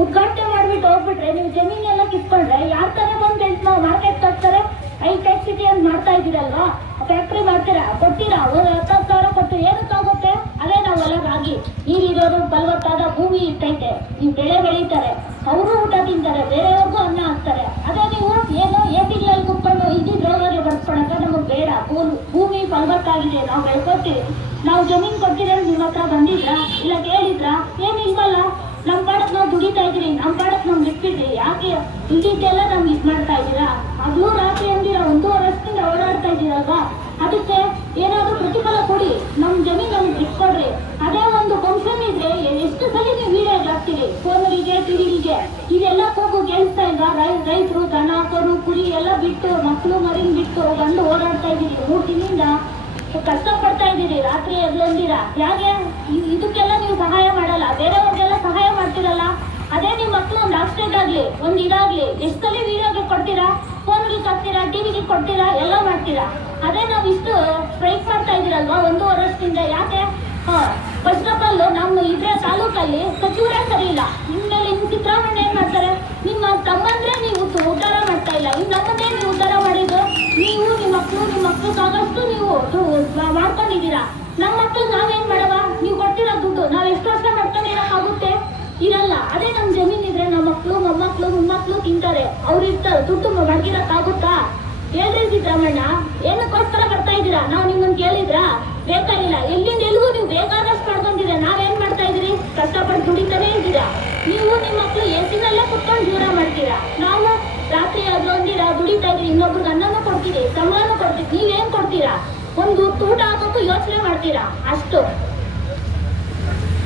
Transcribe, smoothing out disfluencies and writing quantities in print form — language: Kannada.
ಉದ್ಘಾಟನೆ ಮಾಡ್ಬಿಟ್ಟು ಹೋಗ್ಬಿಟ್ರೆ ನೀವು ಜಮೀನೆಲ್ಲ ಕಿತ್ಕೊಂಡ್ರೆ ಯಾರ ತರ ಬಂದು ಮಾರ್ಕೆಟ್ ಹಾಕ್ತಾರೆ? ಹೈಟೆಕ್ ಸಿಟಿ ಅಂತ ಮಾಡ್ತಾ ಇದ್ದೀರಲ್ವಾ, ಫ್ಯಾಕ್ಟ್ರಿ ಮಾಡ್ತೀರಾ, ಕೊಡ್ತೀರಾ, 10,000 ಕೊಟ್ಟು ಏನಕ್ಕಾಗುತ್ತೆ? ಅದೇ ನಾವೆಲ್ಲ ರಾಗಿ ನೀರಿರೋರು ಫಲವತ್ತಾದ ಭೂಮಿ ಇರ್ತೈತೆ, ನೀವು ಬೆಳೆ ಬೆಳೀತಾರೆ, ಅವರು ಊಟ ತಿಂತಾರೆ, ಬೇರೆಯವ್ರಿಗೂ ಅನ್ನ ಹಾಕ್ತಾರೆ. ಅದೇ ನೀವು ಏನೋ ಎಸಿಗಳಲ್ಲಿ ಕುತ್ಕೊಂಡು ಇದ್ದಿದ್ದು ರೋಗಕ್ಕೆ ಬರ್ಸ್ಕೊಳಕ್ಕೆ ನಮಗೆ ಬೇಡ. ಭೂಮಿ ಫಲವತ್ತಾಗಿದೆ, ನಾವು ಬೆಳ್ಕೊತೀವಿ. ನಾವು ಜಮೀನು ಕೊಡ್ತೀರ ನಿಮ್ಮ ಹತ್ರ ಬಂದಿದ್ರಾ? ಇಲ್ಲ ಕೇಳಿದ್ರಾ? ಏನಿಲ್ವಲ್ಲ. ನಮ್ಮ ಪಾಡಕ್ ನಾವು ದುಡಿತಾ ಇದ್ದೀರಿ, ನಮ್ಮ ಪಾಡಕ್ ನಾವು ಬಿಟ್ಬಿಟ್ರಿ. ಯಾಕೆ ಇದ್ದಿದ್ದೆಲ್ಲ ನಮ್ಗೆ ಇದು ಮಾಡ್ತಾ ಇದ್ದೀರಾ? ಹಗಲು ರಾತ್ರಿ ಅಂದಿರ 1.5 ವರ್ಷದಿಂದ ಓಡಾಡ್ತಾ ಇದ್ದೀರಲ್ವಾ? ಅದಕ್ಕೆ ಏನಾದ್ರು ಪ್ರತಿಫಲ ಕೊಡಿ, ನಮ್ಮ ಜಮೀನು ನಮ್ಗೆ ಬಿಟ್ಕೊಡ್ರಿ. ಅದೇ ಒಂದು ಫಂಕ್ಷನ್ ಇದ್ರೆ ಎಷ್ಟು ಸಲ ನೀವು ವಿಡಿಯೋ ಹಾಕ್ತೀರಿ, ಫೋನ್ಗಳಿಗೆ, ಟಿವಿಗೆ, ಇದೆಲ್ಲ ಹೋಗು ಕೇಳಿಸ್ತಾ ಇಲ್ವಾ? ರೈತರು ದನ ಕರು ಕುರಿ ಎಲ್ಲ ಬಿಟ್ಟು, ಮಕ್ಕಳು ಮರಿನ್ ಬಿಟ್ಟು ಬಂದು ಓಡಾಡ್ತಾ ಇದ್ದೀರಿ. 3 ದಿನದಿಂದ ಕಷ್ಟ ಪಡ್ತಾ ಇದ್ದೀರಿ, ರಾತ್ರಿ ಎದ್ಲಂದಿರ. ಯಾಕೆ ಇದಕ್ಕೆಲ್ಲ ನೀವು ಸಹಾಯ ಮಾಡಲ್ಲ? ಬೇರೆಯವ್ರಿಗೆಲ್ಲ ಸಹಾಯ ಮಾಡ್ತೀರಲ್ಲ. ಅದೇ ನಿಮ್ಮ ಮಕ್ಕಳು ಒಂದು ಆಕ್ಸಿಡೆಂಟ್ ಆಗ್ಲಿ, ಒಂದು ಇದಾಗ್ಲಿ, ಎಷ್ಟು ಸಲ ವಿಡಿಯೋಗೆ ಕೊಡ್ತೀರಾ, ಫೋನ್ಗೆ ಹಾಕ್ತೀರಾ, ಟಿವಿಗೆ ಕೊಡ್ತೀರಾ, ಎಲ್ಲ ಮಾಡ್ತೀರಾ. ಅದೇ ನಾವು ಇಷ್ಟು ಸ್ಟ್ರೈಕ್ ಮಾಡ್ತಾ ಇದ್ದೀರಲ್ವಾ 1.5 ವರ್ಷದಿಂದ. ಯಾಕೆ? ಫಸ್ಟ್ ಆಫ್ ಆಲ್ ನಮ್ಮ ಇದ್ರೆ ತಾಲೂಕಲ್ಲಿ ಸಚಿವರೇ ಸರಿ ಇಲ್ಲ. ನಿಮ್ಮಲ್ಲಿ ನಿಮ್ಮ ಸಿದ್ದರಾಮಯ್ಯ ಏನ್ ಮಾಡ್ತಾರೆ? ನಿಮ್ಮ ತಮ್ಮಂದ್ರೆ ನೀವು ಉದ್ಧಾರ ಮಾಡ್ತಾ ಇಲ್ಲ, ಇನ್ನು ನಮ್ಮನ್ನೇ ನೀವು ಉದ್ಧಾರ ಮಾಡಿದ್ದು. ನೀವು ನಿಮ್ಮ ಮಕ್ಕಳು ಸಾಕಷ್ಟು ನೀವು ಮಾಡ್ಕೊಂಡಿದ್ದೀರಾ. ನಮ್ಮ ಮಕ್ಕಳು ನಾವೇನ್ ಮಾಡವ? ನೀವು ಕೊಡ್ತೀರಾ ದುಡ್ಡು, ನಾವ್ ಎಷ್ಟು ವರ್ಷ ಮಾಡ್ಕೊಂಡಿರೋಕ್ಕಾಗುತ್ತೆ? ಇರಲ್ಲ. ಅದೇ ನಮ್ ಜಮೀನ್ ಇದ್ರೆ ನಮ್ಮ ಮಕ್ಕಳು ಮೊಮ್ಮಕ್ಕಳು ತಿಂತಾರೆ, ಅವ್ರು ಇರ್ತಾರೆ. ದುಡ್ಡು ಮಡಗಿರಕ್ಕಾಗುತ್ತಾ? ಹೇಳ್ರಿ ಸಿದ್ದರಾಮಣ್ಣ, ಏನಕ್ಕೋಸ್ಕರ ಬರ್ತಾ ಇದ್ದೀರಾ? ನಾವು ನಿಮ್ಮನ್ನ ಕೇಳಿದ್ರಾ? ಬೇಕಾಗಿಲ್ಲ. ಎಲ್ಲಿಂದ ಎಲ್ಲಿಗೂ ನೀವು ಬೇಕಾದಷ್ಟು ಮಾಡ್ಕೊಂಡಿದ್ದೀರಾ. ನಾವೇನ್ ಮಾಡ್ತಾ ಇದೀರಿ? ಕಷ್ಟಪಟ್ಟು ದುಡಿತಾನೆ ಇದ್ದೀರಾ. ನೀವು ನಿಮ್ಮ ಮಕ್ಕಳು ಎಸಿನಲ್ಲೇ ಕುತ್ಕೊಂಡು ಜೀವನ ಮಾಡ್ತೀರಾ. ನಾವು ರಾತ್ರಿ ಅದ್ರೊಂದಿರ ದುಡಿತಾ ಇದ್ರಿ, ಇನ್ನೊಬ್ರಿಗೆ ಅನ್ನನೂ ಕೊಡ್ತೀರಿ, ಸಂಬಳನೂ ಕೊಡ್ತೀರಿ. ನೀವೇನ್ ಕೊಡ್ತೀರಾ? ಒಂದು ಊಟ ಹಾಕೋಕ್ಕೂ ಯೋಚನೆ ಮಾಡ್ತೀರಾ ಅಷ್ಟು.